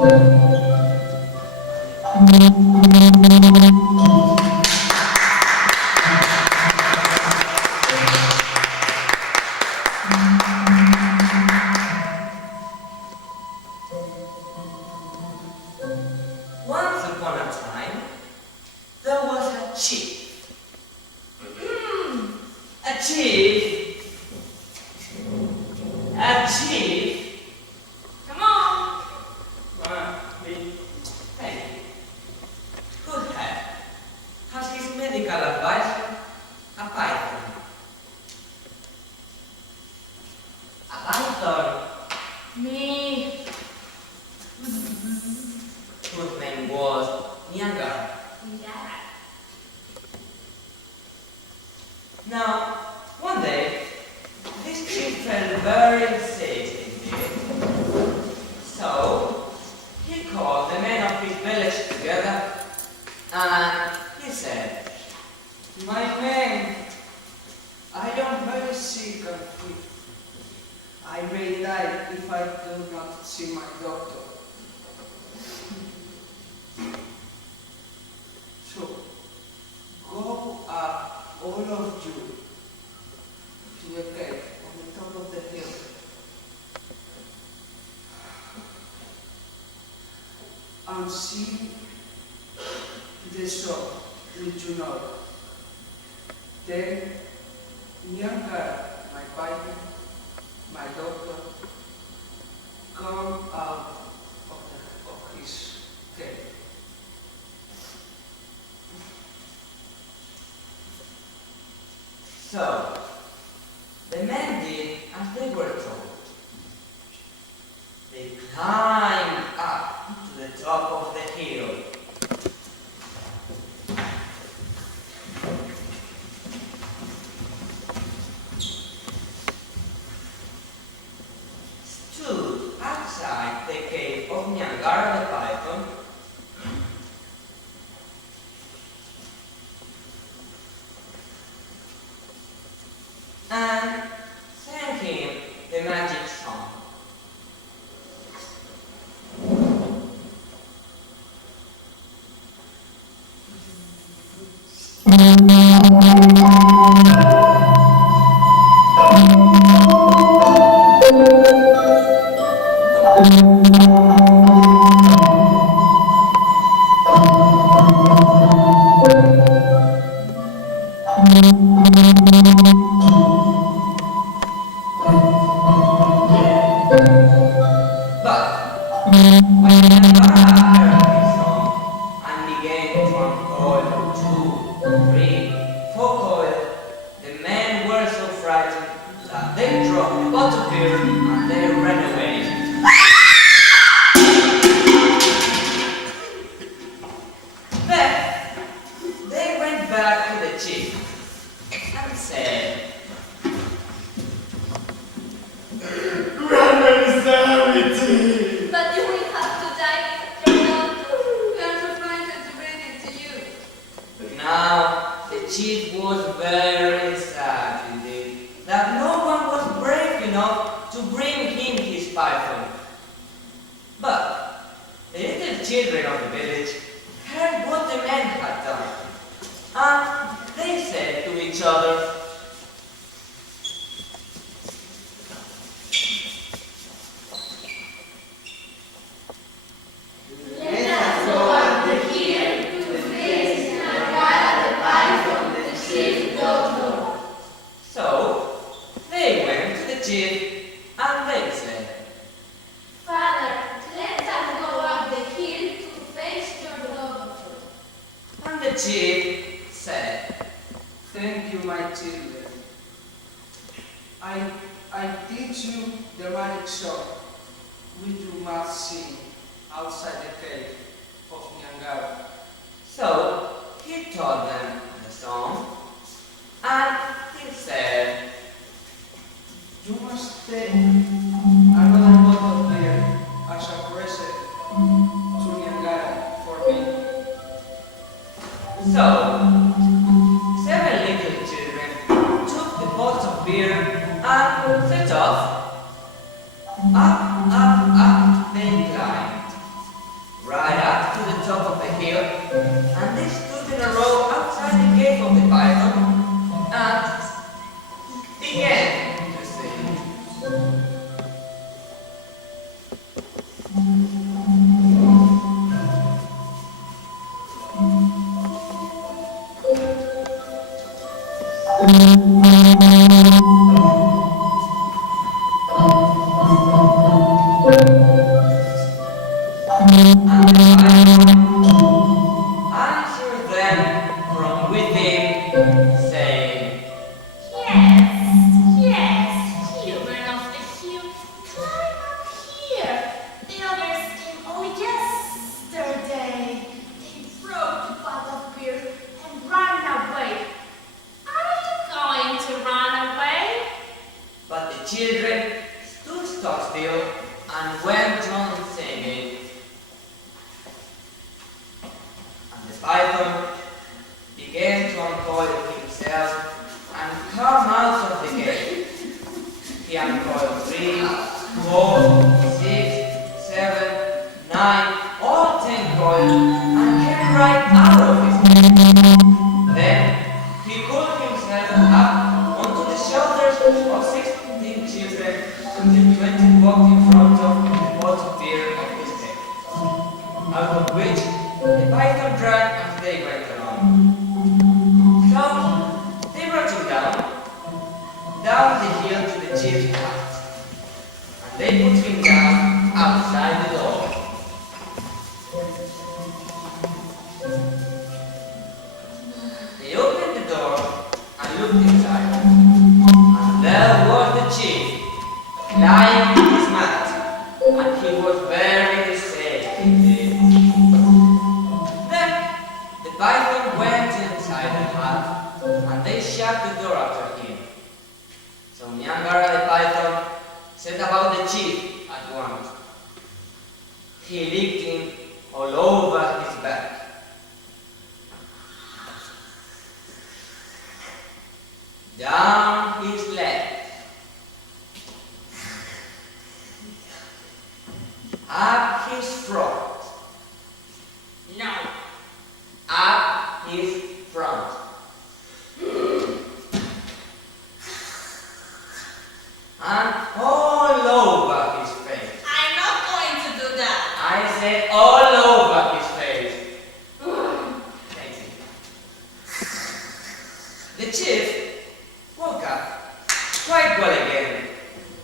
Once upon a time, there was a chief. A chief? A chief? Come on! Me. Hey, who has his medical advisor a python? A python? Me. Whose name was Nyanga. Yeah. Now, one day, this chief felt very sick indeed. So, he called the men of his village together and he said, My men, I am very sick and weak. I may die if I do not see my doctor. So, go up, all of you, to the cave on the top of the hill. And see the sword which you know. Then, Nyanga, my python, my doctor, come out of his cave. so, the men did as they were told. They climbed up to the top of the hill. Stood outside the cave of Nyangara the python, and sang him the magic song. But when Nyangara heard his song and began to uncoil two, three, four coils, the men were so frightened that they dropped the bottle beer and they ran away. Then they went back to the chief and said, But you will have to die from doctor. We are too frightened to bring it to you. But now the chief was very sad indeed that no one was brave enough to bring him his python. But the little children of the village heard what the men had done, and they said to each other, Let us go up the hill to face Nyangara the python, the chief doctor. so they went to the chief and they said, Father, let us go up the hill to face your doctor. and the chief said, Thank you, my children. I teach you the magic song, which you must sing outside the cave of Nyangara. so he taught them the song, and he said, You must take another bottle of beer as a present to Nyangara for me. So, 7 little children took the pots of beer and set off. Up they climbed. he licked him all over his back. Down his leg. Up his front. No. Up his front. And all over his face. I'm not going to do that. I said all over his face. Thank you. The chief woke up quite well again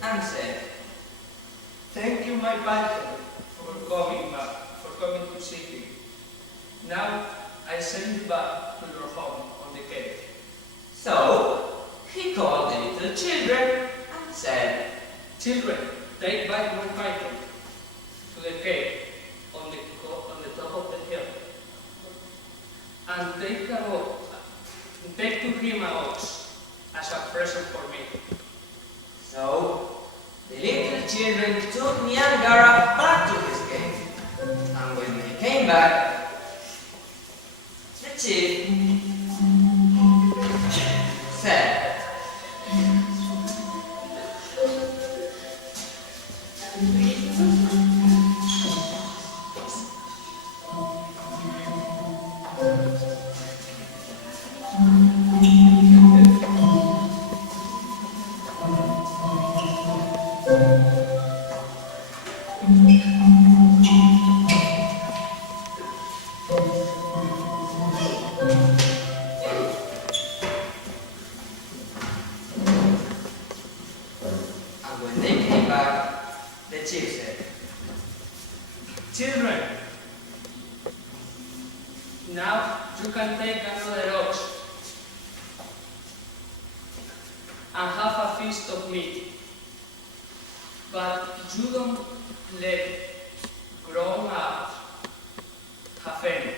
and said, Thank you, my python, for coming back, for coming to see me. Now I send you back to your home on the cave. so he called the little children and said, Children, take back my python to the cave on the top of the hill, and take to him an ox as a present for me. So the little children took Nyangara back to his cave, and when they came back, the chief said, and when they came back, the chief said, Children, now you can take another ox and have a feast of meat, but you don't let grown up have any.